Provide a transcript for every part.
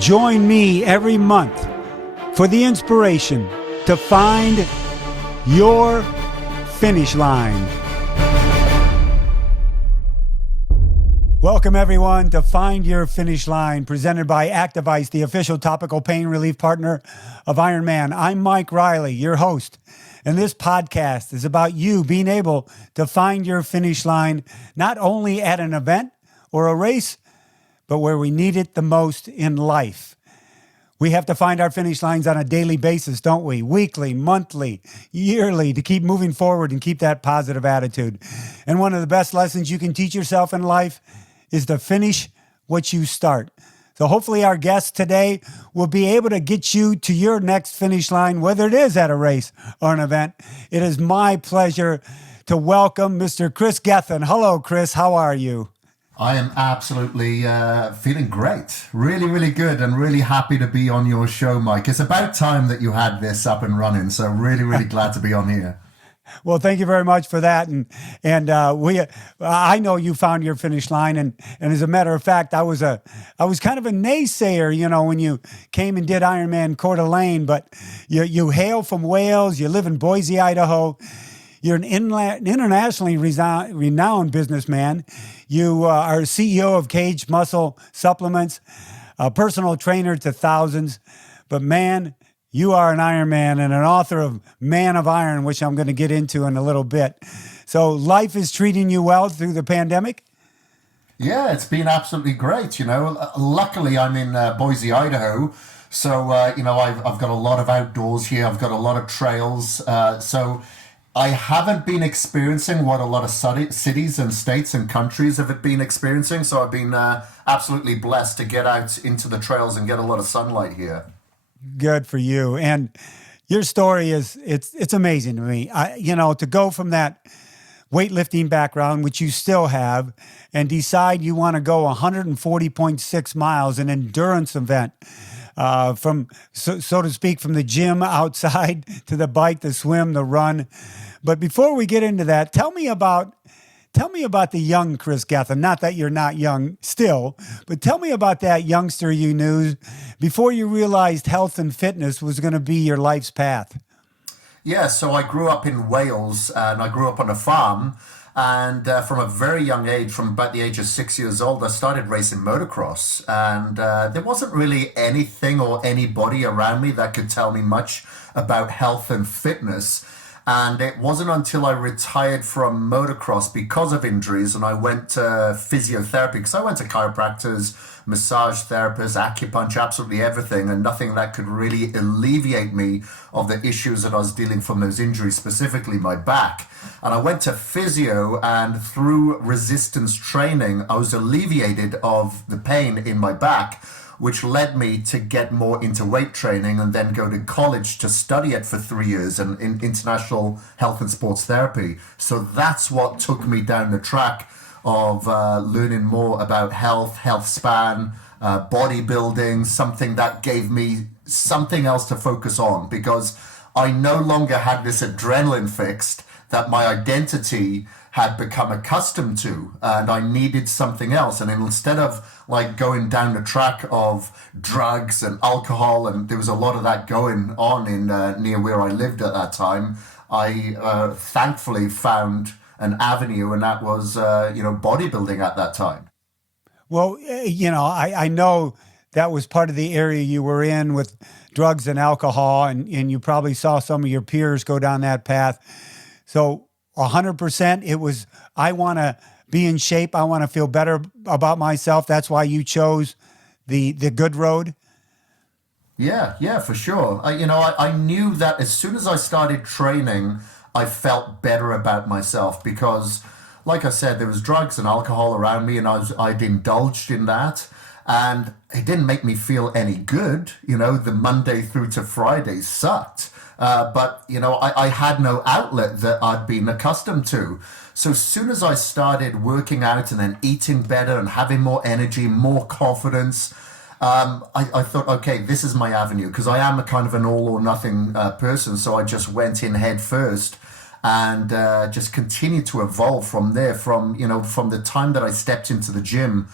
Join me every month for the inspiration to find your finish line. Welcome, everyone, to Find Your Finish Line, presented by Active Ice, the official topical pain relief partner of Ironman. I'm Mike Riley, your host, and this podcast is about you being able to find your finish line, not only at an event or a race, but where we need it the most in life. We have to find our finish lines on a daily basis, don't we? Weekly, monthly, yearly, to keep moving forward and keep that positive attitude. And one of the best lessons you can teach yourself in life is to finish what you start. So hopefully our guest today will be able to get you to your next finish line, whether it is at a race or an event. It is my pleasure to welcome Mr. Kris Gethin. Hello, Kris. How are you? I am absolutely feeling great. Really, really good, and really happy to be on your show, Mike. It's about time that you had this up and running, so really, really glad to be on here. Well, thank you very much for that. I know you found your finish line, and as a matter of fact, I was kind of a naysayer, when you came and did IRONMAN Couer, but you hail from Wales, you live in Boise, Idaho. You're an internationally renowned businessman. You are CEO of Cage Muscle Supplements, a personal trainer to thousands. But man, you are an Ironman and an author of Man of Iron, which I'm going to get into in a little bit. So life is treating you well through the pandemic? Yeah, it's been absolutely great. Luckily, I'm in Boise, Idaho. So, I've got a lot of outdoors here. I've got a lot of trails. So I haven't been experiencing what a lot of cities and states and countries have been experiencing. So I've been absolutely blessed to get out into the trails and get a lot of sunlight here. Good for you. And your story it's amazing to me. To go from that weightlifting background, which you still have, and decide you want to go 140.6 miles, an endurance event, from, so to speak, from the gym outside to the bike, the swim, the run. But before we get into that, tell me about the young Kris Gethin. Not that you're not young still, but tell me about that youngster you knew before you realized health and fitness was going to be your life's path. Yeah, so I grew up in Wales, and I grew up on a farm. And from a very young age, from about the age of 6 years old, I started racing motocross. And there wasn't really anything or anybody around me that could tell me much about health and fitness. And it wasn't until I retired from motocross because of injuries and I went to physiotherapy, because I went to chiropractors, massage therapists, acupuncture, absolutely everything, and nothing that could really alleviate me of the issues that I was dealing from those injuries, specifically my back. And I went to physio, and through resistance training, I was alleviated of the pain in my back, which led me to get more into weight training and then go to college to study it for 3 years in international health and sports therapy. So that's what took me down the track of learning more about health span, bodybuilding, something that gave me something else to focus on, because I no longer had this adrenaline fix that my identity had become accustomed to, and I needed something else. And instead of going down the track of drugs and alcohol, and there was a lot of that going on in near where I lived at that time, I thankfully found an avenue, and that was bodybuilding at that time. Well, I know that was part of the area you were in with drugs and alcohol, and you probably saw some of your peers go down that path. So 100%, it was, I want to be in shape. I want to feel better about myself. That's why you chose the good road. Yeah, for sure. I knew that as soon as I started training, I felt better about myself, because, like I said, there was drugs and alcohol around me, and I'd indulged in that, and it didn't make me feel any good. The Monday through to Friday sucked. But I had no outlet that I'd been accustomed to. So as soon as I started working out and then eating better and having more energy, more confidence, I thought, okay, this is my avenue, because I am a kind of an all or nothing person. So I just went in head first and just continued to evolve from there. From the time that I stepped into the gym,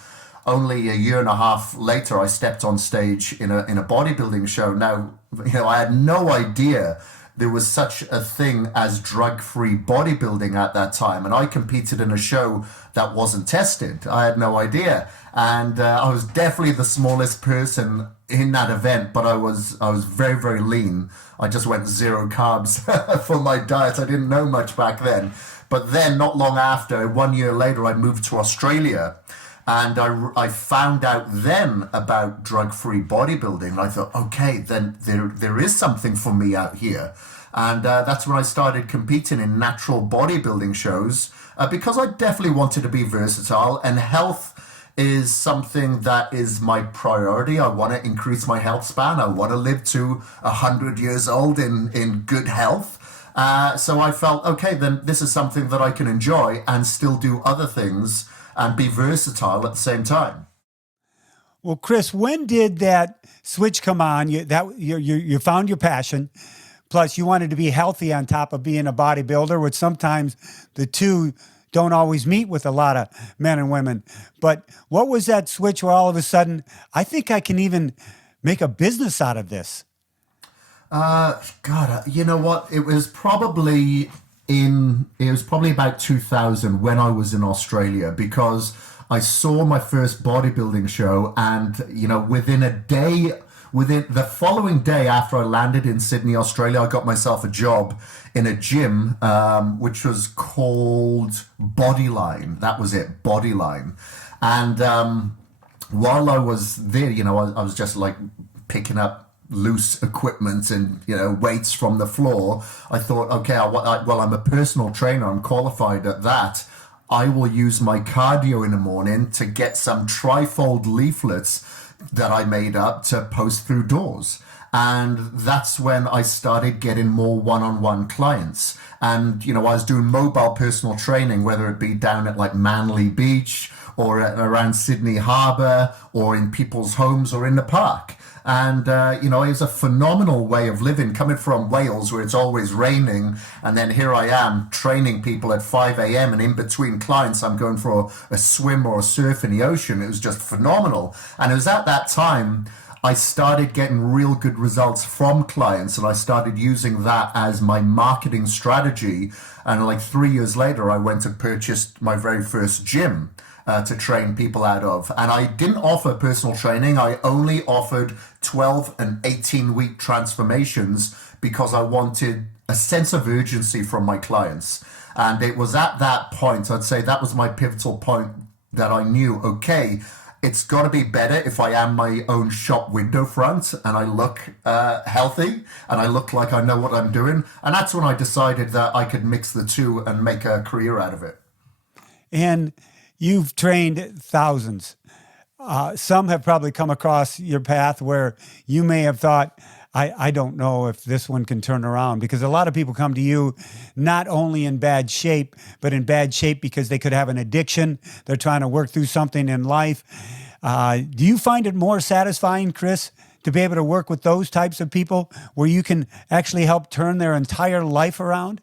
only a year and a half later, I stepped on stage in a bodybuilding show. Now, I had no idea there was such a thing as drug-free bodybuilding at that time, and I competed in a show that wasn't tested. I had no idea, and I was definitely the smallest person in that event, but I was very, very lean. I just went zero carbs for my diet. I didn't know much back then. But then, not long after, 1 year later, I moved to Australia. And I found out then about drug-free bodybuilding. I thought, okay, then there is something for me out here. And that's when I started competing in natural bodybuilding shows because I definitely wanted to be versatile. And health is something that is my priority. I want to increase my health span. I want to live to 100 years old in good health. So I felt, okay, then this is something that I can enjoy and still do other things and be versatile at the same time. Well, Kris, when did that switch come on? You found your passion, plus you wanted to be healthy on top of being a bodybuilder, which sometimes the two don't always meet with a lot of men and women. But what was that switch where all of a sudden, I think I can even make a business out of this? God, you know what? It was probably about 2000 when I was in Australia, because I saw my first bodybuilding show, and within the following day after I landed in Sydney, Australia, I got myself a job in a gym, which was called Bodyline. That was it, Bodyline. And while I was there, I was just like picking up loose equipment and weights from the floor. I thought, okay, well, I'm a personal trainer, I'm qualified at that. I will use my cardio in the morning to get some trifold leaflets that I made up to post through doors. And that's when I started getting more one-on-one clients. And I was doing mobile personal training, whether it be down at like Manly Beach or around Sydney Harbour or in people's homes or in the park. And, it was a phenomenal way of living, coming from Wales where it's always raining. And then here I am training people at 5 a.m. and in between clients, I'm going for a swim or a surf in the ocean. It was just phenomenal. And it was at that time I started getting real good results from clients, and I started using that as my marketing strategy. And like 3 years later, I went and purchased my very first gym to train people out of. And I didn't offer personal training. I only offered 12 and 18-week transformations because I wanted a sense of urgency from my clients. And it was at that point, I'd say that was my pivotal point, that I knew, okay, it's got to be better if I am my own shop window front and I look healthy and I look like I know what I'm doing. And that's when I decided that I could mix the two and make a career out of it. And you've trained thousands. Some have probably come across your path where you may have thought, I don't know if this one can turn around, because a lot of people come to you not only in bad shape, but in bad shape because they could have an addiction. They're trying to work through something in life. Do you find it more satisfying, Kris, to be able to work with those types of people where you can actually help turn their entire life around?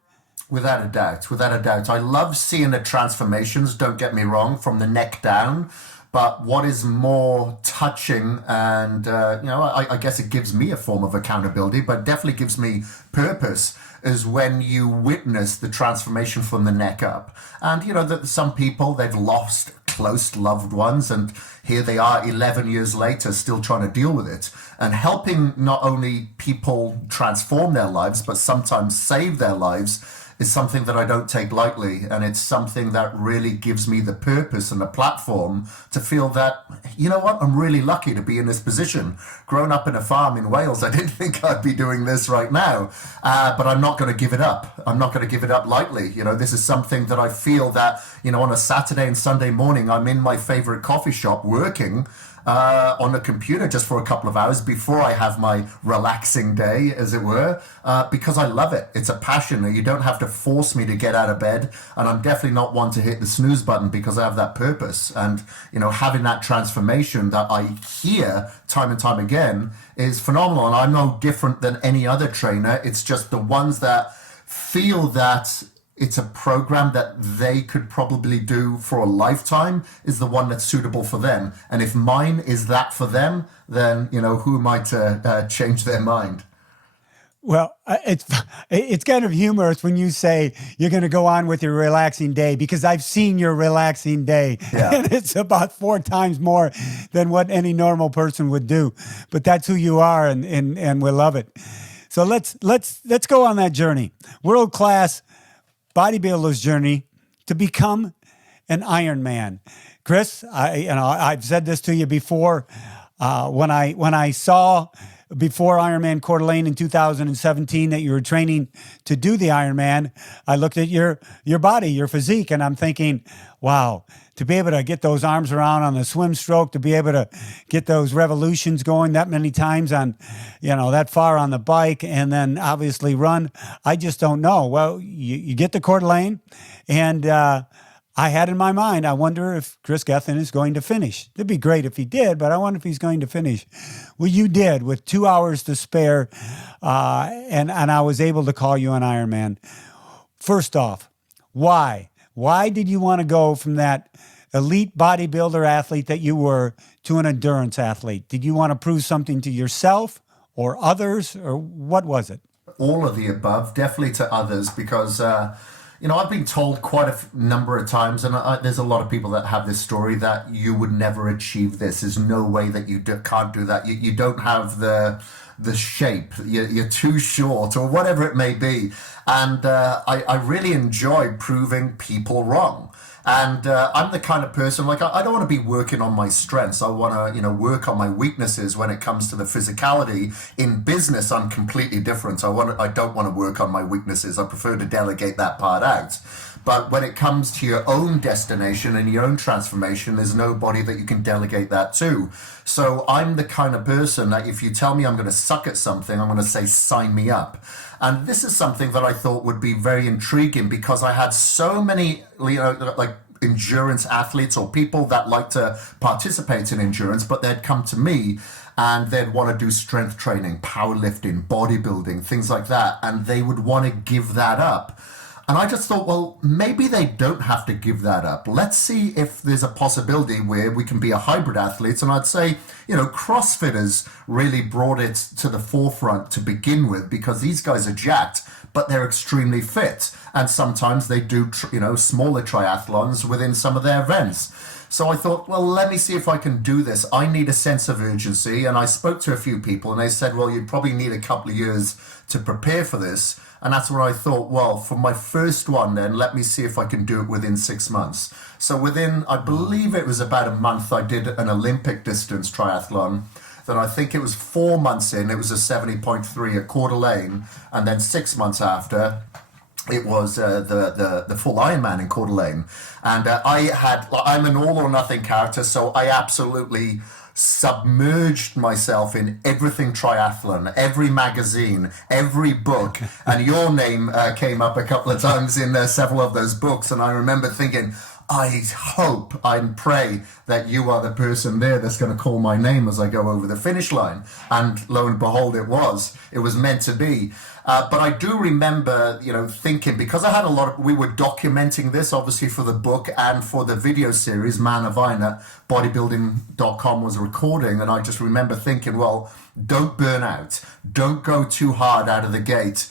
Without a doubt, without a doubt. I love seeing the transformations, don't get me wrong, from the neck down. But what is more touching, and I guess it gives me a form of accountability, but definitely gives me purpose, is when you witness the transformation from the neck up. And that some people, they've lost close loved ones, and here they are 11 years later still trying to deal with it, and helping not only people transform their lives but sometimes save their lives is something that I don't take lightly. And it's something that really gives me the purpose and the platform to feel that, I'm really lucky to be in this position. Growing up in a farm in Wales, I didn't think I'd be doing this right now, but I'm not going to give it up. I'm not going to give it up lightly. This is something that I feel that, on a Saturday and Sunday morning, I'm in my favorite coffee shop working on a computer just for a couple of hours before I have my relaxing day, as it were, because I love it. It's a passion. You don't have to force me to get out of bed, and I'm definitely not one to hit the snooze button because I have that purpose. And, having that transformation that I hear time and time again is phenomenal. And I'm no different than any other trainer. It's just the ones that feel that it's a program that they could probably do for a lifetime is the one that's suitable for them. And if mine is that for them, then, who am I to change their mind? Well, it's kind of humorous when you say you're going to go on with your relaxing day, because I've seen your relaxing day, and it's about 4 times more than what any normal person would do. But that's who you are, and we love it. So let's go on that journey, world-class bodybuilder's journey to become an Ironman. Kris, I've said this to you before. When I saw before Ironman Coeur d'Alene in 2017 that you were training to do the Ironman, I looked at your body, your physique, and I'm thinking, wow, to be able to get those arms around on the swim stroke, to be able to get those revolutions going that many times on, that far on the bike, and then obviously run, I just don't know. Well, you get to Coeur d'Alene, and I had in my mind, I wonder if Kris Gethin is going to finish. It'd be great if he did, but I wonder if he's going to finish. Well, you did with 2 hours to spare, and I was able to call you an Ironman. First off, why? Why did you want to go from that elite bodybuilder athlete that you were to an endurance athlete? Did you want to prove something to yourself or others, or what was it? All of the above, definitely to others, because I've been told quite a number of times, and there's a lot of people that have this story that you would never achieve this. There's no way that you can't do that. You don't have the shape. You're too short, or whatever it may be. And I really enjoy proving people wrong. And I'm the kind of person, I don't want to be working on my strengths. I want to, work on my weaknesses when it comes to the physicality. In business, I'm completely different. I don't want to work on my weaknesses. I prefer to delegate that part out. But when it comes to your own destination and your own transformation, there's nobody that you can delegate that to. So I'm the kind of person that if you tell me I'm going to suck at something, I'm going to say, sign me up. And this is something that I thought would be very intriguing, because I had so many, endurance athletes or people that like to participate in endurance, but they'd come to me and they'd want to do strength training, powerlifting, bodybuilding, things like that. And they would want to give that up. And I just thought, well, maybe they don't have to give that up. Let's see if there's a possibility where we can be a hybrid athlete. And I'd say, CrossFitters really brought it to the forefront to begin with, because these guys are jacked, but they're extremely fit. And sometimes they do, smaller triathlons within some of their events. So I thought, well, let me see if I can do this. I need a sense of urgency. And I spoke to a few people and they said, well, you'd probably need a couple of years to prepare for this. And that's when I thought, well, for my first one then, let me see if I can do it within 6 months. So within, I believe it was about a month, I did an Olympic distance triathlon. Then I think it was 4 months in, it was a 70.3 at Coeur d'Alene. And then 6 months after, it was the full Ironman in Coeur d'Alene. And I'm an all or nothing character, so I absolutely submerged myself in everything triathlon, every magazine, every book, and your name came up a couple of times in several of those books. And I remember thinking, I hope and pray that you are the person there that's going to call my name as I go over the finish line. And lo and behold, it was meant to be. But I do remember, thinking, because I had we were documenting this obviously for the book and for the video series, Man of Iron, bodybuilding.com was recording. And I just remember thinking, well, don't burn out. Don't go too hard out of the gate.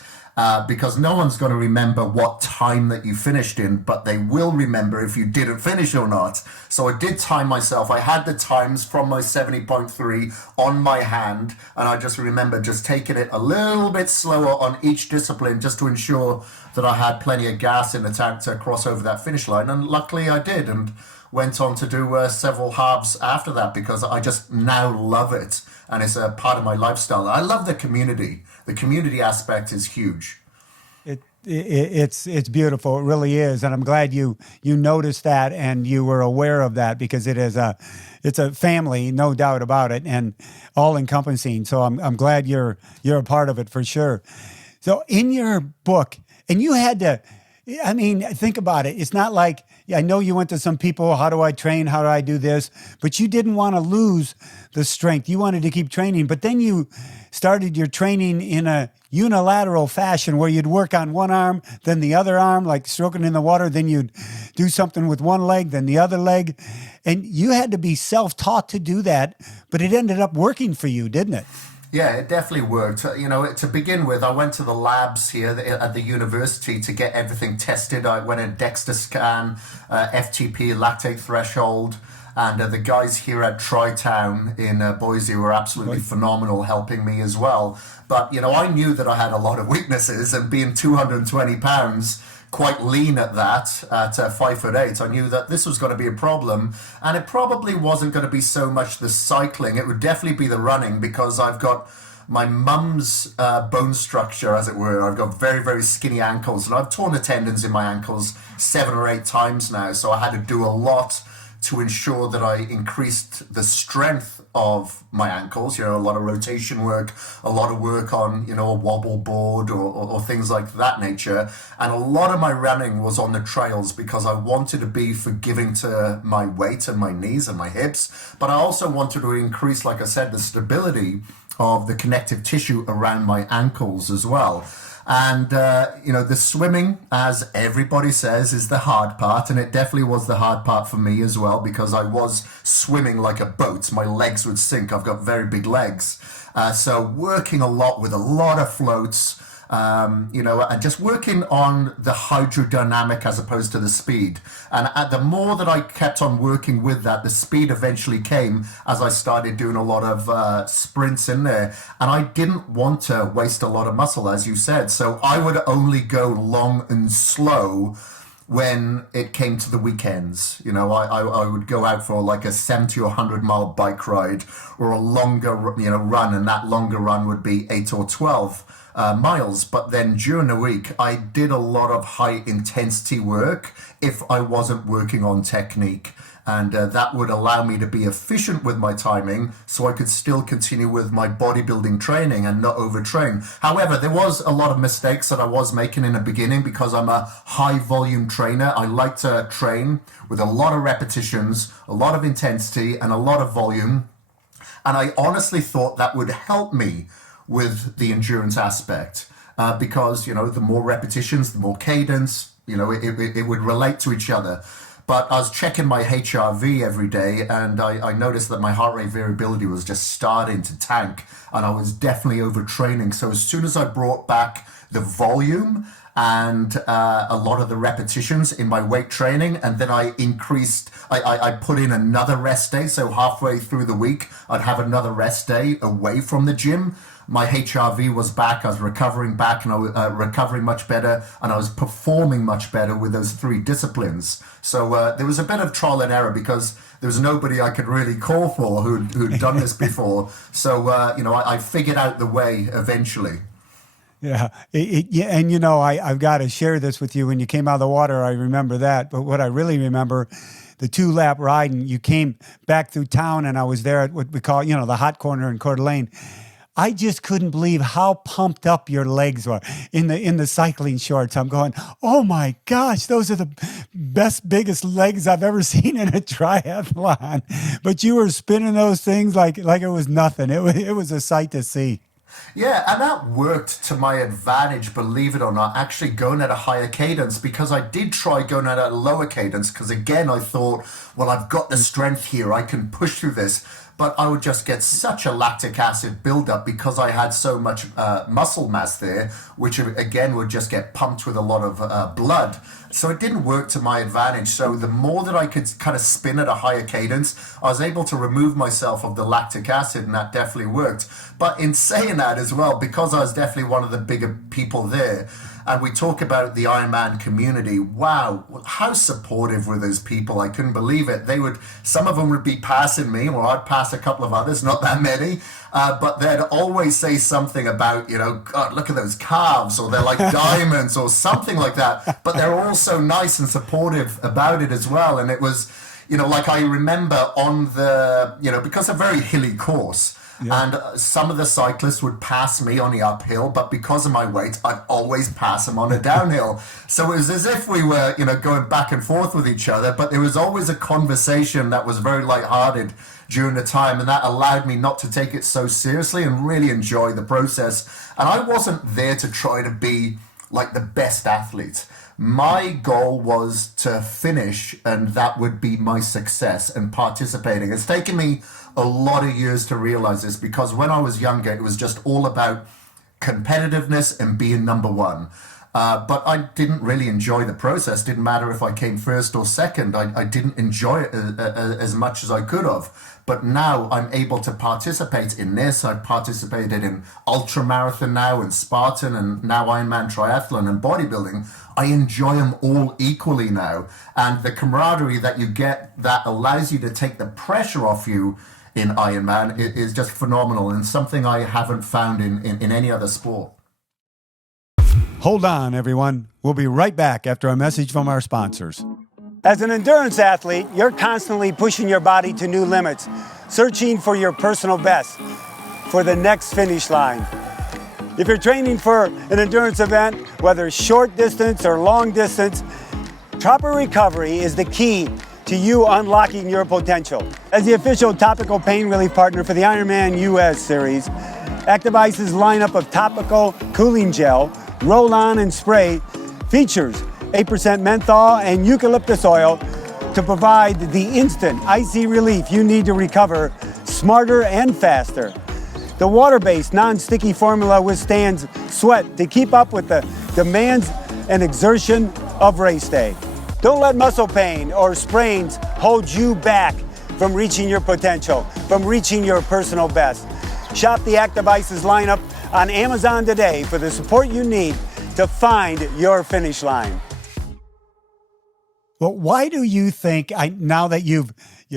Because no one's going to remember what time that you finished in, but they will remember if you didn't finish or not. So I did time myself. I had the times from my 70.3 on my hand, and I just remember just taking it a little bit slower on each discipline just to ensure that I had plenty of gas in the tank to cross over that finish line. And luckily I did, and went on to do several halves after that, because I just now love it. And it's a part of my lifestyle. I love the community. The community aspect is huge. It's beautiful. It really is. And I'm glad you noticed that and you were aware of that, because it's a family, no doubt about it, and all encompassing. So I'm glad you're a part of it for sure. So in your book, and you had to I mean, think about it. It's not like, I know you went to some people, how do I train? How do I do this? But you didn't want to lose the strength. You wanted to keep training. But then you started your training in a unilateral fashion where you'd work on one arm, then the other arm, like stroking in the water. Then you'd do something with one leg, then the other leg. And you had to be self-taught to do that. But it ended up working for you, didn't it? Yeah, it definitely worked. To begin with, I went to the labs here at the university to get everything tested. I went a DEXA scan, FTP, lactate threshold, and the guys here at Tri-Town in Boise were absolutely phenomenal helping me as well. But, I knew that I had a lot of weaknesses, and being 220 pounds, quite lean at that, at 5'8", I knew that this was going to be a problem, and it probably wasn't going to be so much the cycling. It would definitely be the running, because I've got my mum's bone structure, as it were. I've got very, very skinny ankles, and I've torn the tendons in my ankles 7 or 8 times now, so I had to do a lot to ensure that I increased the strength of my ankles, a lot of rotation work, a lot of work on, a wobble board or things like that nature. And a lot of my running was on the trails because I wanted to be forgiving to my weight and my knees and my hips. But I also wanted to increase, like I said, the stability of the connective tissue around my ankles as well. And, the swimming, as everybody says, is the hard part. And it definitely was the hard part for me as well, because I was swimming like a boat. My legs would sink. I've got very big legs. So working a lot with a lot of floats, and just working on the hydrodynamic as opposed to the speed. And the more that I kept on working with that, the speed eventually came as I started doing a lot of sprints in there. And I didn't want to waste a lot of muscle, as you said. So I would only go long and slow when it came to the weekends. I would go out for like a 70 or 100 mile bike ride or a longer, run. And that longer run would be 8 or 12 miles. But then during the week, I did a lot of high intensity work if I wasn't working on technique. And that would allow me to be efficient with my timing so I could still continue with my bodybuilding training and not overtrain. However, there was a lot of mistakes that I was making in the beginning because I'm a high volume trainer. I like to train with a lot of repetitions, a lot of intensity, and a lot of volume. And I honestly thought that would help me with the endurance aspect because, the more repetitions, the more cadence, it would relate to each other. But I was checking my HRV every day, and I noticed that my heart rate variability was just starting to tank, and I was definitely overtraining. So as soon as I brought back the volume and a lot of the repetitions in my weight training, and then I put in another rest day. So halfway through the week, I'd have another rest day away from the gym. My HRV was back. I was recovering back, and I was recovering much better, and I was performing much better with those 3 disciplines. So there was a bit of trial and error because there was nobody I could really call for who'd done this before. So I figured out the way eventually. Yeah. And I've got to share this with you. When you came out of the water, I remember that. But what I really remember, the 2-lap ride, and you came back through town, and I was there at what we call, the hot corner in Coeur d'Alene. I just couldn't believe how pumped up your legs were in the cycling shorts. I'm going, oh my gosh, those are the best, biggest legs I've ever seen in a triathlon. But you were spinning those things like it was nothing. It was a sight to see. Yeah, and that worked to my advantage, believe it or not, actually going at a higher cadence, because I did try going at a lower cadence, because again, I thought, well, I've got the strength here, I can push through this. But I would just get such a lactic acid buildup because I had so much muscle mass there, which again would just get pumped with a lot of blood. So it didn't work to my advantage. So the more that I could kind of spin at a higher cadence, I was able to remove myself of the lactic acid, and that definitely worked. But in saying that as well, because I was definitely one of the bigger people there, and we talk about the Ironman community. Wow, how supportive were those people? I couldn't believe it. Some of them would be passing me, or I'd pass a couple of others, not that many. But they'd always say something about, God, look at those calves, or they're like diamonds, or something like that. But they're all so nice and supportive about it as well. And it was, like I remember on the, because a very hilly course, And some of the cyclists would pass me on the uphill, but because of my weight, I'd always pass them on the downhill. So it was as if we were, going back and forth with each other, but there was always a conversation that was very lighthearted during the time, and that allowed me not to take it so seriously and really enjoy the process. And I wasn't there to try to be like the best athlete. My goal was to finish, and that would be my success and participating. It's taken me a lot of years to realize this, because when I was younger, it was just all about competitiveness and being number one. But I didn't really enjoy the process. Didn't matter if I came first or second. I didn't enjoy it as much as I could have. But now I'm able to participate in this. I've participated in ultramarathon now, and Spartan, and now Ironman Triathlon and bodybuilding. I enjoy them all equally now. And the camaraderie that you get that allows you to take the pressure off you in Ironman is just phenomenal, and something I haven't found in any other sport. Hold on, everyone. We'll be right back after a message from our sponsors. As an endurance athlete, you're constantly pushing your body to new limits, searching for your personal best, for the next finish line. If you're training for an endurance event, whether short distance or long distance, proper recovery is the key to you unlocking your potential. As the official topical pain relief partner for the Ironman US series, Active Ice's lineup of topical cooling gel, roll-on and spray features 8% menthol and eucalyptus oil to provide the instant icy relief you need to recover smarter and faster. The water-based non-sticky formula withstands sweat to keep up with the demands and exertion of race day. Don't let muscle pain or sprains hold you back from reaching your potential, from reaching your personal best. Shop the Active Ice's lineup on Amazon today for the support you need to find your finish line. Well, why do you think, now that you're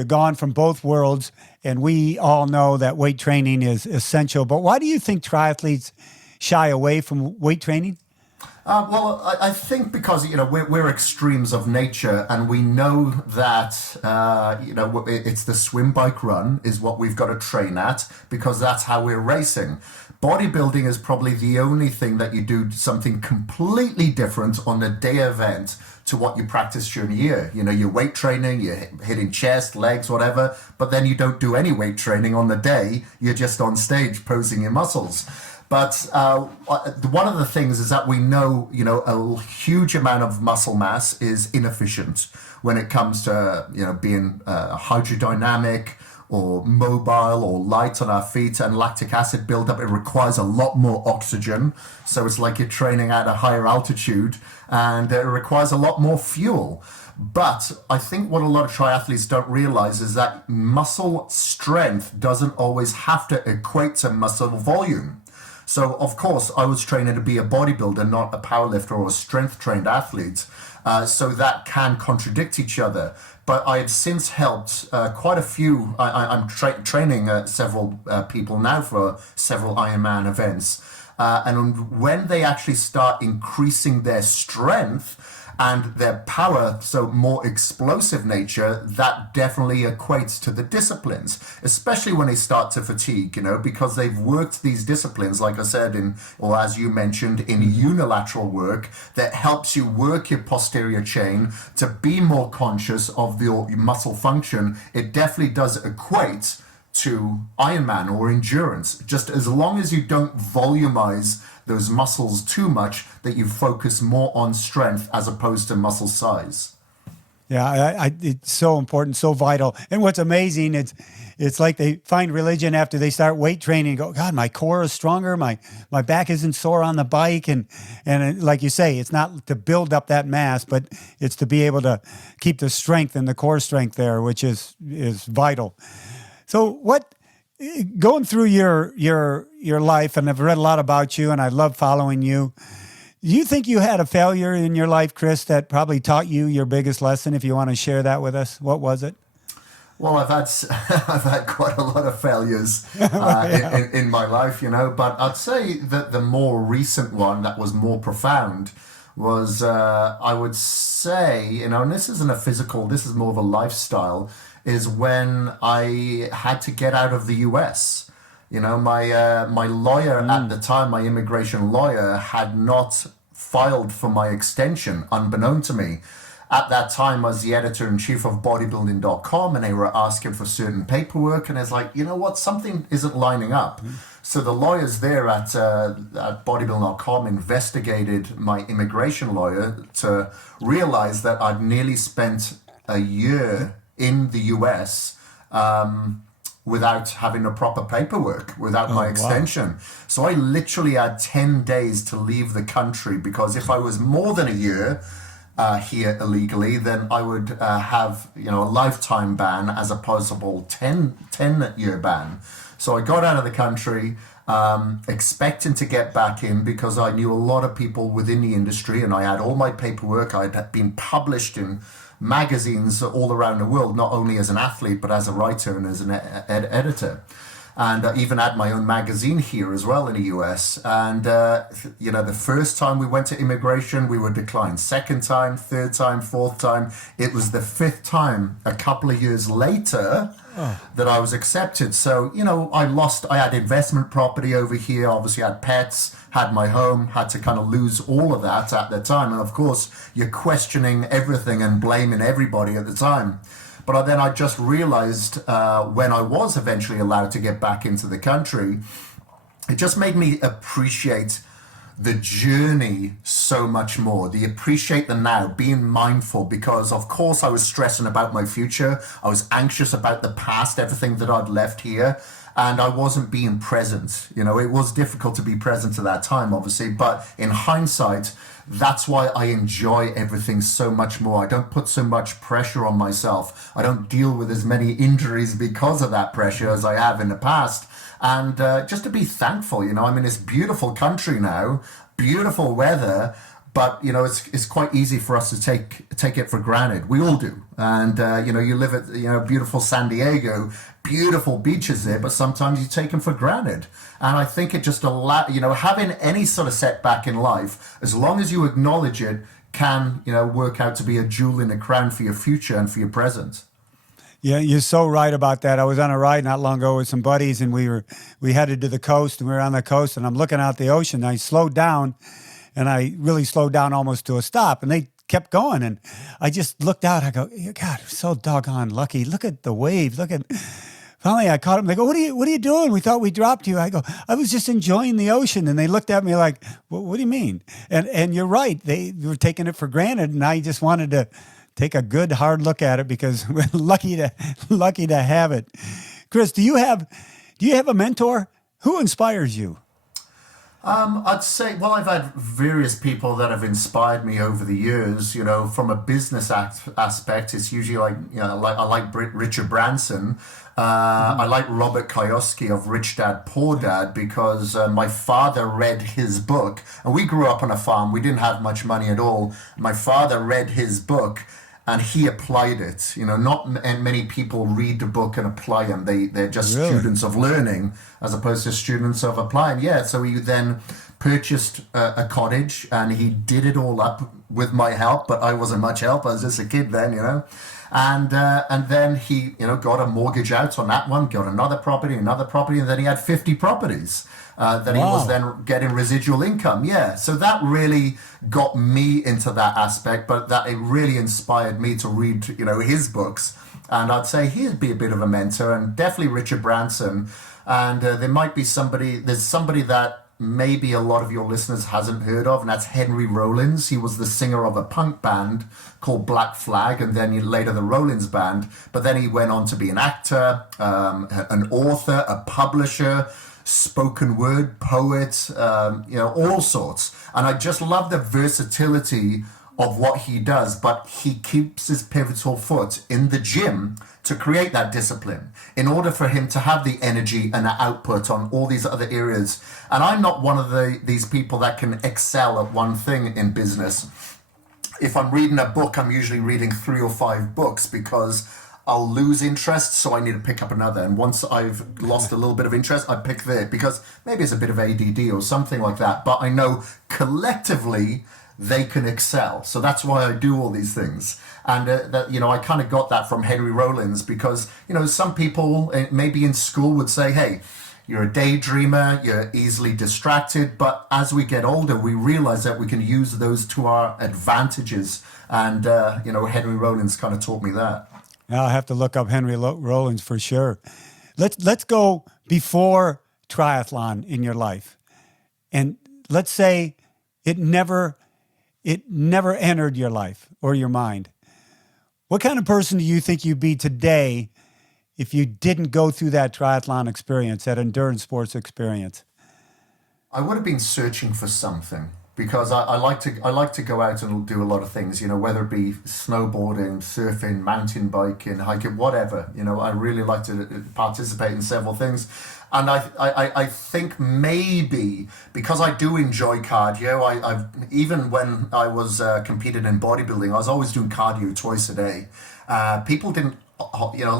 gone from both worlds, and we all know that weight training is essential, but why do you think triathletes shy away from weight training? Well, I think because, we're extremes of nature, and we know that, it's the swim, bike, run is what we've got to train at, because that's how we're racing. Bodybuilding is probably the only thing that you do something completely different on a day event to what you practice during the year. You're weight training, you're hitting chest, legs, whatever, but then you don't do any weight training on the day. You're just on stage posing your muscles. But one of the things is that we know, a huge amount of muscle mass is inefficient when it comes to, being hydrodynamic or mobile or light on our feet, and lactic acid buildup. It requires a lot more oxygen. So it's like you're training at a higher altitude, and it requires a lot more fuel. But I think what a lot of triathletes don't realize is that muscle strength doesn't always have to equate to muscle volume. So, of course, I was training to be a bodybuilder, not a powerlifter or a strength-trained athlete. So that can contradict each other. But I have since helped quite a few. I'm training several people now for several Ironman events. And when they actually start increasing their strength and their power, so more explosive nature, that definitely equates to the disciplines, especially when they start to fatigue, because they've worked these disciplines, like I said, or as you mentioned, in unilateral work that helps you work your posterior chain to be more conscious of your muscle function. It definitely does equate to Ironman or endurance, just as long as you don't volumize those muscles too much, that you focus more on strength as opposed to muscle size. Yeah, it's so important, so vital. And what's amazing, it's like they find religion after they start weight training and go, God, my core is stronger, my back isn't sore on the bike. And like you say, it's not to build up that mass, but it's to be able to keep the strength and the core strength there, which is vital. So going through your life, and I've read a lot about you, and I love following you. Do you think you had a failure in your life, Kris, that probably taught you your biggest lesson? If you want to share that with us, what was it? Well, I've had quite a lot of failures in my life, But I'd say that the more recent one that was more profound was, I would say, and this isn't a physical, this is more of a lifestyle, is when I had to get out of the US. My lawyer at the time, my immigration lawyer, had not filed for my extension, unbeknown to me. At that time, I was the editor-in-chief of bodybuilding.com, and they were asking for certain paperwork, and it's like, you know what, something isn't lining up. So the lawyers there at bodybuilding.com investigated my immigration lawyer to realize that I'd nearly spent a year in the US without having the proper paperwork, without my extension. Wow. So I literally had 10 days to leave the country, because if I was more than a year here illegally, then I would have a lifetime ban as a possible 10-year ban. So I got out of the country expecting to get back in, because I knew a lot of people within the industry, and I had all my paperwork. I'd been published in magazines all around the world, not only as an athlete, but as a writer and as an editor. And I even had my own magazine here as well in the US. And, the first time we went to immigration, we were declined. Second time, third time, fourth time. It was the fifth time, a couple of years later, that I was accepted. So, I had investment property over here, obviously had pets, had my home, had to kind of lose all of that at the time. And of course, you're questioning everything and blaming everybody at the time. But then I just realized when I was eventually allowed to get back into the country, it just made me appreciate the journey so much more, appreciate the now, being mindful, because of course I was stressing about my future. I was anxious about the past, everything that I'd left here, and I wasn't being present. It was difficult to be present at that time, obviously, but in hindsight, that's why I enjoy everything so much more. I don't put so much pressure on myself. I don't deal with as many injuries because of that pressure as I have in the past. And just to be thankful, I'm in this beautiful country now, beautiful weather, but it's quite easy for us to take it for granted. We all do. And you live at beautiful San Diego, beautiful beaches there, but sometimes you take them for granted. And I think it just having any sort of setback in life, as long as you acknowledge it, can work out to be a jewel in the crown for your future and for your present. Yeah, you're so right about that. I was on a ride not long ago with some buddies, and we headed to the coast, and we were on the coast, and I'm looking out the ocean. And I slowed down, and I really slowed down almost to a stop, and they kept going. And I just looked out. I go, God, I'm so doggone lucky. Look at the waves. Finally, I caught them. They go, what are you doing? We thought we dropped you. I go, I was just enjoying the ocean. And they looked at me like, what do you mean? And you're right. They were taking it for granted, and I just wanted to take a good hard look at it, because we're lucky to have it. Kris, do you have a mentor? Who inspires you? I'd say, I've had various people that have inspired me over the years. From a business aspect, it's usually I like Richard Branson. I like Robert Kiyosaki of Rich Dad, Poor Dad, because my father read his book, and we grew up on a farm. We didn't have much money at all. My father read his book, and he applied it. Not many people read the book and apply them. They're just students of learning as opposed to students of applying. Yeah, so he then purchased a cottage, and he did it all up with my help, but I wasn't much help. I was just a kid then, And then he, got a mortgage out on that one, got another property, and then he had 50 properties that he was then getting residual income. Yeah, so that really got me into that aspect, but that it really inspired me to read, his books. And I'd say he'd be a bit of a mentor, and definitely Richard Branson. And there's somebody that maybe a lot of your listeners hasn't heard of, and that's Henry Rowlands. He was the singer of a punk band called Black Flag, and then later the Rowlands Band. But then he went on to be an actor, an author, a publisher, spoken word poet, all sorts. And I just love the versatility of what he does, but he keeps his pivotal foot in the gym to create that discipline in order for him to have the energy and the output on all these other areas. And I'm not one of these people that can excel at one thing in business. If I'm reading a book, I'm usually reading 3 or 5 books, because I'll lose interest, so I need to pick up another. And once I've lost a little bit of interest, I pick that, because maybe it's a bit of ADD or something like that. But I know collectively they can excel. So that's why I do all these things. And I kind of got that from Henry Rowlands, because, some people maybe in school would say, hey, you're a daydreamer, you're easily distracted. But as we get older, we realize that we can use those to our advantages. And, Henry Rowlands kind of taught me that. I'll have to look up Henry Rowlands for sure. Let's go before triathlon in your life. And let's say it never entered your life or your mind. What kind of person do you think you'd be today if you didn't go through that triathlon experience, that endurance sports experience? I would have been searching for something, because I like to go out and do a lot of things, whether it be snowboarding, surfing, mountain biking, hiking, whatever. I really like to participate in several things. And I think maybe because I do enjoy cardio, I've even when I was competing in bodybuilding, I was always doing cardio twice a day. People didn't, a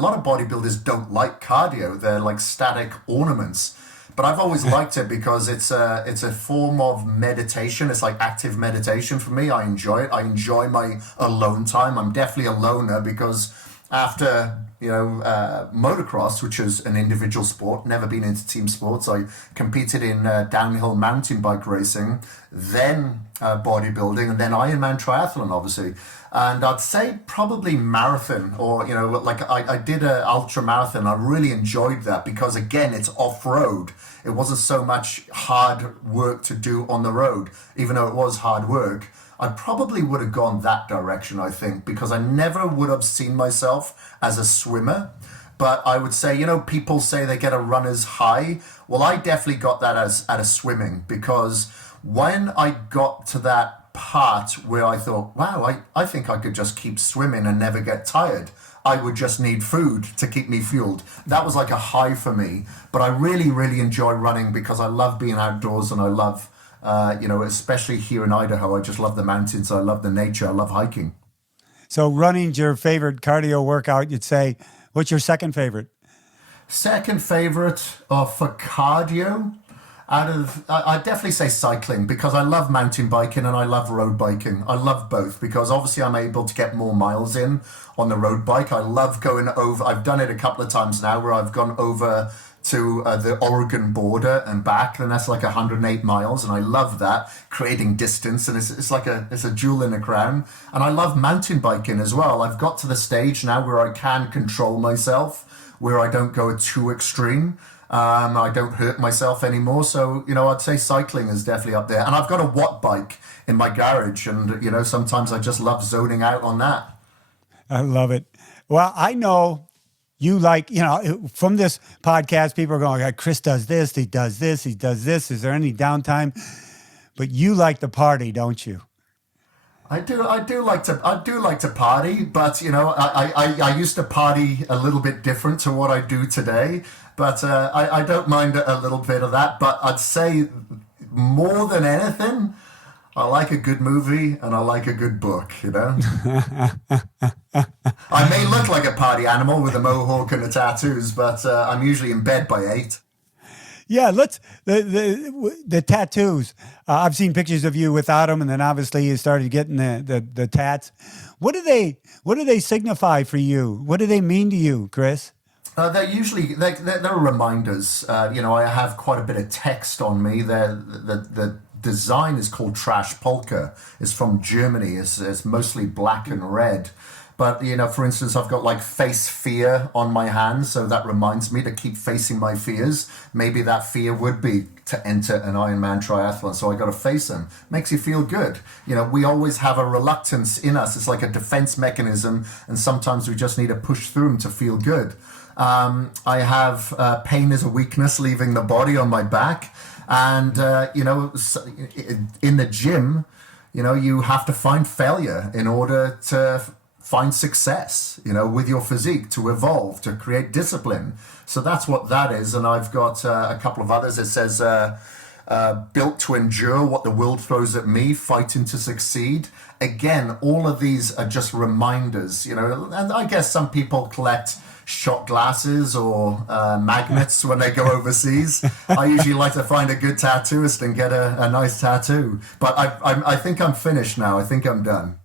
lot of bodybuilders don't like cardio. They're like static ornaments. But I've always liked it because it's a form of meditation. It's like active meditation for me. I enjoy it. I enjoy my alone time. I'm definitely a loner because after motocross, which is an individual sport, never been into team sports. I competed in downhill mountain bike racing, then bodybuilding, and then Ironman triathlon, obviously. And I'd say probably marathon, or I did a ultra marathon. I really enjoyed that because again, it's off road. It wasn't so much hard work to do on the road, even though it was hard work. I probably would have gone that direction, I think, because I never would have seen myself as a swimmer. But I would say, people say they get a runner's high. Well, I definitely got that out of swimming, because when I got to that part where I thought, wow, I think I could just keep swimming and never get tired. I would just need food to keep me fueled. That was like a high for me. But I really, really enjoy running because I love being outdoors, and I love especially here in Idaho, I just love the mountains. I love the nature. I love hiking. So running's your favorite cardio workout, you'd say. What's your second favorite? Second favorite for cardio, I'd definitely say cycling, because I love mountain biking and I love road biking. I love both because obviously I'm able to get more miles in on the road bike. I love going over. I've done it a couple of times now where I've gone over to the Oregon border and back, and that's like 108 miles, and I love that, creating distance, and it's a jewel in a crown. And I love mountain biking as well. I've got to the stage now where I can control myself, where I don't go too extreme. I don't hurt myself anymore. So, I'd say cycling is definitely up there. And I've got a watt bike in my garage, and, sometimes I just love zoning out on that. I love it. Well, I know you like, from this podcast, people are going, Kris does this, he does this, he does this. Is there any downtime? But you like to party, don't you? I do like to party, but I used to party a little bit different to what I do today. But I don't mind a little bit of that. But I'd say more than anything, I like a good movie and I like a good book, I may look like a party animal with a mohawk and the tattoos, but I'm usually in bed by 8. Yeah, the tattoos. I've seen pictures of you without them, and then obviously you started getting the tats. What do they signify for you? What do they mean to you, Kris? They're usually they're reminders. I have quite a bit of text on me. The design is called Trash Polka. It's from Germany. It's mostly black and red. But, for instance, I've got like face fear on my hands. So that reminds me to keep facing my fears. Maybe that fear would be to enter an Ironman triathlon. So I got to face them. Makes you feel good. We always have a reluctance in us. It's like a defense mechanism. And sometimes we just need to push through them to feel good. I have pain as a weakness leaving the body on my back. And, in the gym, you have to find failure in order to find success, with your physique, to evolve, to create discipline. So that's what that is. And I've got a couple of others. It says, built to endure what the world throws at me, fighting to succeed. Again, all of these are just reminders, and I guess some people collect shot glasses or magnets when they go overseas. I usually like to find a good tattooist and get a nice tattoo. But I think I'm finished now. I think I'm done.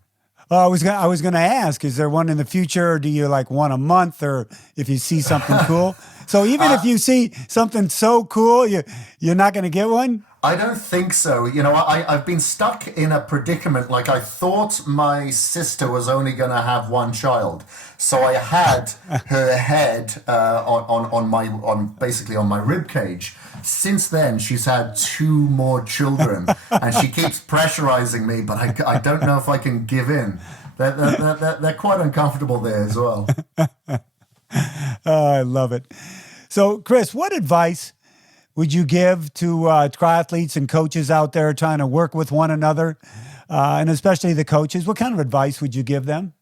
I was going to ask, is there one in the future, or do you like one a month, or if you see something cool? So even if you see something so cool, you're not going to get one? I don't think so. I've been stuck in a predicament. Like, I thought my sister was only going to have one child, so I had her head basically on my rib cage. Since then, she's had 2 more children, and she keeps pressurizing me. But I don't know if I can give in. They're quite uncomfortable there as well. Oh, I love it. So, Kris, what advice would you give to triathletes and coaches out there trying to work with one another, and especially the coaches? What kind of advice would you give them?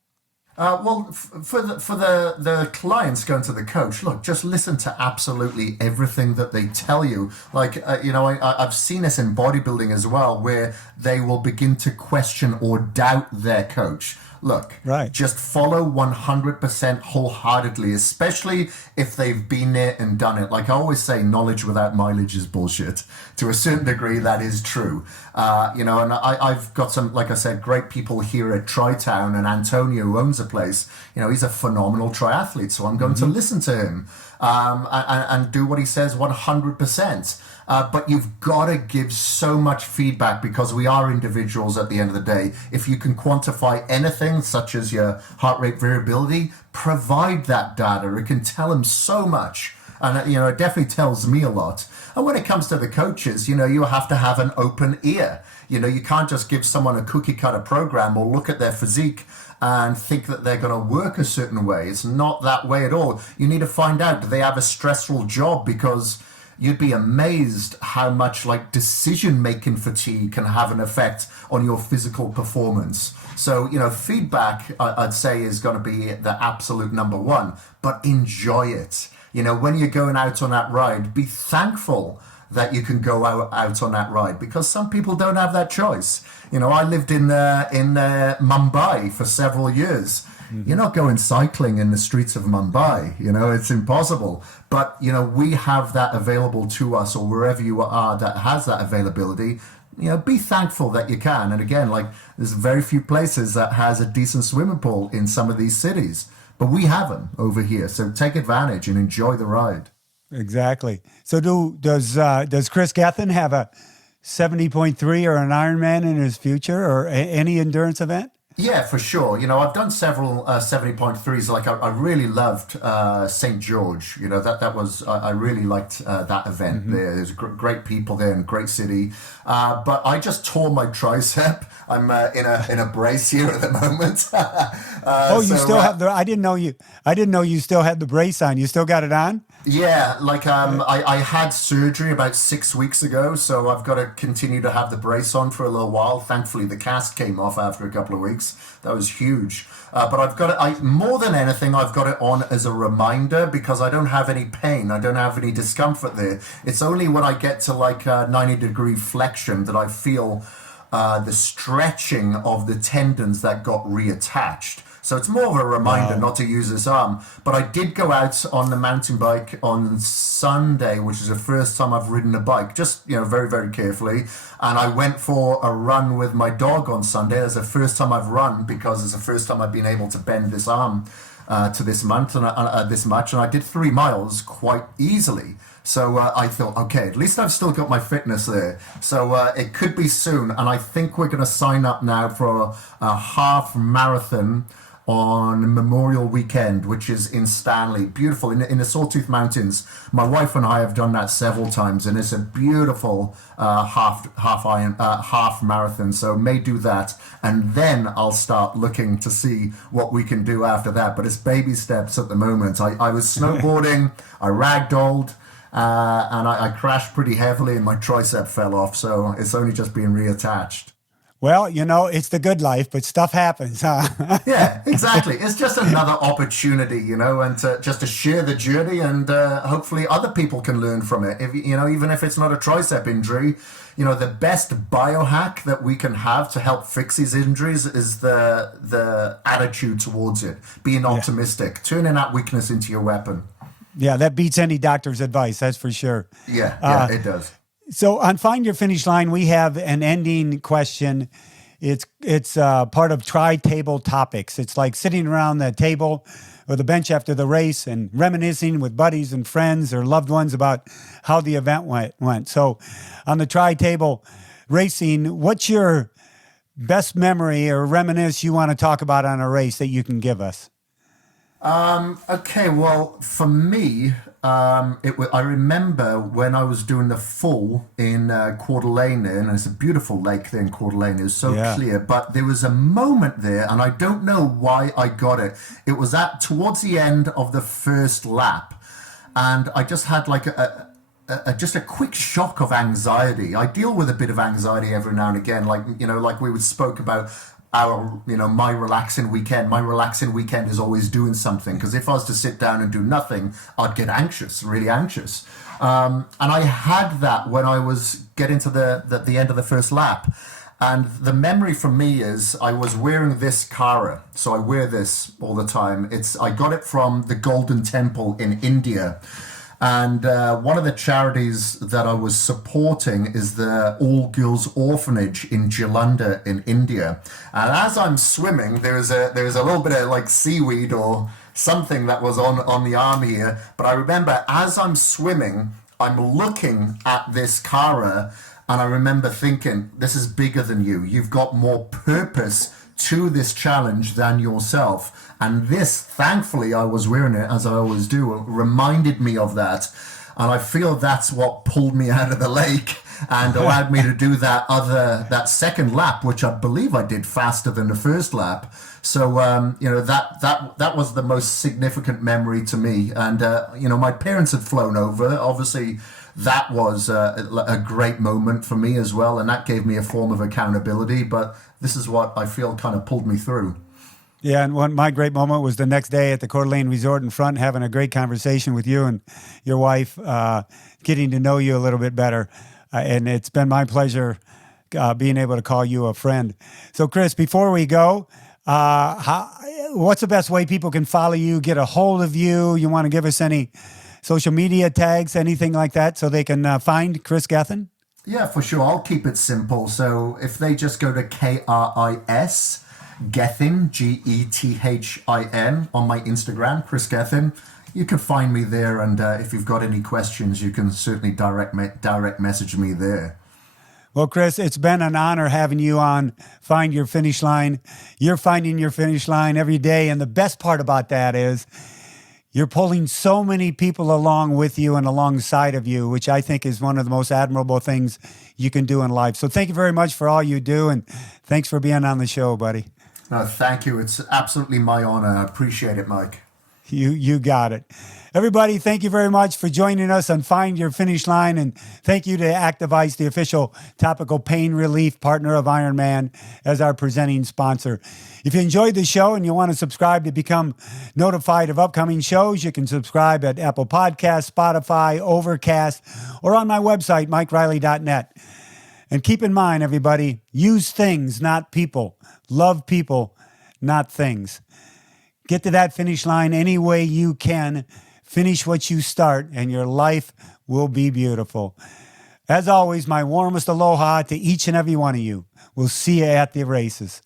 Well, for the clients going to the coach, look, just listen to absolutely everything that they tell you. Like, I've seen this in bodybuilding as well, where they will begin to question or doubt their coach. Look, right. Just follow 100% wholeheartedly, especially if they've been there and done it. Like I always say, knowledge without mileage is bullshit. To a certain degree, that is true. And I've got some, like I said, great people here at Tri-Town, and Antonio, who owns the place, he's a phenomenal triathlete. So I'm going to listen to him and do what he says 100%. But you've got to give so much feedback, because we are individuals at the end of the day. If you can quantify anything, such as your heart rate variability, provide that data. It can tell them so much. And, it definitely tells me a lot. And when it comes to the coaches, you have to have an open ear. You can't just give someone a cookie cutter program or look at their physique and think that they're going to work a certain way. It's not that way at all. You need to find out, do they have a stressful job? Because you'd be amazed how much decision-making fatigue can have an effect on your physical performance. So, feedback, I'd say, is going to be the absolute number one, but enjoy it. When you're going out on that ride, be thankful that you can go out on that ride, because some people don't have that choice. I lived in Mumbai for several years. You're not going cycling in the streets of Mumbai, it's impossible. But, we have that available to us, or wherever you are that has that availability. Be thankful that you can. And again, there's very few places that has a decent swimming pool in some of these cities, but we have them over here. So take advantage and enjoy the ride. Exactly. So does Kris Gethin have a 70.3 or an Ironman in his future, or any endurance event? Yeah, for sure. I've done several 70.3s. I really loved St. George. That was, I really liked that event there. There's great people there and great city. But I just tore my tricep. I'm in a brace here at the moment. You still have the, I didn't know you still had the brace on. You still got it on? Yeah, I had surgery about 6 weeks ago, so I've got to continue to have the brace on for a little while. Thankfully, the cast came off after a couple of weeks. That was huge. But I've got it, more than anything, I've got it on as a reminder, because I don't have any pain. I don't have any discomfort there. It's only when I get to 90-degree flexion that I feel the stretching of the tendons that got reattached. So it's more of a reminder not to use this arm. But I did go out on the mountain bike on Sunday, which is the first time I've ridden a bike, just, very, very carefully. And I went for a run with my dog on Sunday. That's the first time I've run, because it's the first time I've been able to bend this arm to this much. And I did 3 miles quite easily. So I thought, okay, at least I've still got my fitness there. So it could be soon. And I think we're going to sign up now for a half marathon on Memorial Weekend, which is in Stanley. Beautiful, in the Sawtooth Mountains. My wife and I have done that several times, and it's a beautiful half marathon. So may do that, and then I'll start looking to see what we can do after that. But it's baby steps at the moment. I was snowboarding, I ragdolled, and I crashed pretty heavily, and my tricep fell off. So it's only just being reattached. Well, it's the good life, but stuff happens, huh? Yeah, exactly. It's just another opportunity, and to share the journey, and hopefully other people can learn from it. If even if it's not a tricep injury, the best biohack that we can have to help fix these injuries is the attitude towards it, being optimistic, turning that weakness into your weapon. Yeah, that beats any doctor's advice, that's for sure. Yeah, it does. So on Find Your Finish Line, we have an ending question. It's part of Tri-Table Topics. It's like sitting around the table or the bench after the race and reminiscing with buddies and friends or loved ones about how the event went. So on the tri table racing, what's your best memory or reminisce you want to talk about on a race that you can give us? Okay, well, for me, I remember when I was doing the full in Coeur d'Alene, and it's a beautiful lake there in Coeur d'Alene. It was so clear, but there was a moment there, and I don't know why I got it. It was towards the end of the first lap, and I just had like just a quick shock of anxiety. I deal with a bit of anxiety every now and again, like we spoke about my relaxing weekend. My relaxing weekend is always doing something, because if I was to sit down and do nothing, I'd get anxious, really anxious. And I had that when I was getting to the end of the first lap. And the memory for me is I was wearing this Couer. So I wear this all the time. I got it from the Golden Temple in India. And one of the charities that I was supporting is the All Girls Orphanage in Jalandhar in India. And as I'm swimming, there's a little bit of like seaweed or something that was on the arm here. But I remember as I'm swimming, I'm looking at this Couer, and I remember thinking, this is bigger than you. You've got more purpose to this challenge than yourself. And this, thankfully, I was wearing it, as I always do, reminded me of that. And I feel that's what pulled me out of the lake and allowed me to do that second lap, which I believe I did faster than the first lap. So, that was the most significant memory to me. And, my parents had flown over. Obviously, that was a great moment for me as well. And that gave me a form of accountability. But this is what I feel kind of pulled me through. Yeah, and my great moment was the next day at the Coeur d'Alene Resort in front, having a great conversation with you and your wife, getting to know you a little bit better. And it's been my pleasure being able to call you a friend. So, Kris, before we go, what's the best way people can follow you, get a hold of you? You want to give us any social media tags, anything like that, so they can find Kris Gethin? Yeah, for sure. I'll keep it simple. So if they just go to Kris Gethin, Gethin, on my Instagram, Kris Gethin, you can find me there. And if you've got any questions, you can certainly direct message me there. Well, Kris, it's been an honor having you on Find Your Finish Line. You're finding your finish line every day. And the best part about that is you're pulling so many people along with you and alongside of you, which I think is one of the most admirable things you can do in life. So thank you very much for all you do. And thanks for being on the show, buddy. No, thank you. It's absolutely my honor. I appreciate it, Mike. You got it. Everybody, thank you very much for joining us on Find Your Finish Line. And thank you to Active Ice, the official topical pain relief partner of Ironman, as our presenting sponsor. If you enjoyed the show and you want to subscribe to become notified of upcoming shows, you can subscribe at Apple Podcasts, Spotify, Overcast, or on my website, MikeRiley.net. And keep in mind, everybody, use things, not people. Love people, not things. Get to that finish line any way you can. Finish what you start, and your life will be beautiful. As always, my warmest aloha to each and every one of you. We'll see you at the races.